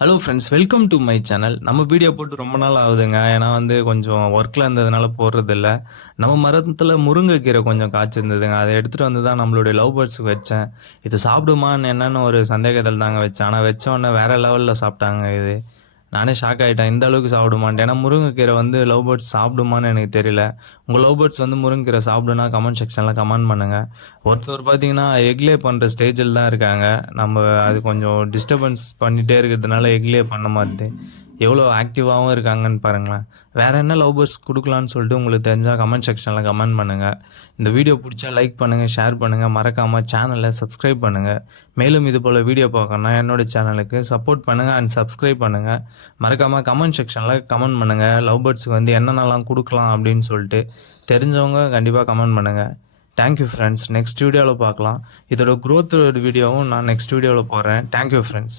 Hello friends, welcome to my channel. நம்ம video போட்டு ரொம்ப நாள் ஆகுதுங்க. ஏன்னா கொஞ்சம் ஒர்க்கில் இருந்ததுனால போடுறதில்ல. நம்ம மரத்துல முருங்கைக்கீரை கொஞ்சம் காய்ச்சிருந்ததுங்க. அதை எடுத்துகிட்டு வந்து தான் நம்மளுடைய லவ் பேர்ட்ஸுக்கு வச்சேன். இது சாப்பிடுமான்னு என்னன்னு ஒரு சந்தேகத்தில் தாங்க வச்சேன். ஆனால் வச்ச உடனே வேற லெவலில் சாப்பிட்டாங்க இது. நானே ஷாக் ஆகிட்டேன். இந்த அளவுக்கு சாப்பிடுமான்ட்டு. ஏன்னா முருங்கைக்கீரை லவ் பேர்ட்ஸ் சாப்பிடுமான்னு எனக்கு தெரியல. உங்கள் லவ் பேர்ட்ஸ் முருங்கைக்கீரை சாப்பிடுனா கமெண்ட் செக்ஷனில் கமெண்ட் பண்ணுங்கள். ஒருத்தர் பார்த்தீங்கன்னா எக்லே பண்ணுற ஸ்டேஜில் தான் இருக்காங்க. நம்ம அது கொஞ்சம் டிஸ்டர்பன்ஸ் பண்ணிகிட்டே இருக்கிறதுனால எக்லே பண்ண மாட்டுது. எவ்வளோ ஆக்டிவாகவும் இருக்காங்கன்னு பாருங்களேன். வேறு என்ன லவ் பேர்ட்ஸ் கொடுக்கலான்னு சொல்லிட்டு உங்களுக்கு தெரிஞ்சால் கமெண்ட் செக்ஷனில் கமெண்ட் பண்ணுங்கள். இந்த வீடியோ பிடிச்சா லைக் பண்ணுங்கள், ஷேர் பண்ணுங்கள், மறக்காமல் சேனலை சப்ஸ்கிரைப் பண்ணுங்கள். மேலும் இது போல் வீடியோ பார்க்கணுன்னா என்னோடய சேனலுக்கு சப்போர்ட் பண்ணுங்கள் அண்ட் சப்ஸ்கிரைப் பண்ணுங்கள். மறக்காமல் கமெண்ட் செக்ஷனில் கமெண்ட் பண்ணுங்கள். லவ் பேர்ட்ஸுக்கு என்னென்னலாம் கொடுக்கலாம் அப்படின்னு சொல்லிட்டு தெரிஞ்சவங்க கண்டிப்பாக கமெண்ட் பண்ணுங்கள். Thank you friends. நெக்ஸ்ட் வீடியோவில் பார்க்கலாம். இதோட க்ரோத் வீடியோவும் நான் நெக்ஸ்ட் வீடியோவில் போடுறேன். Thank you friends.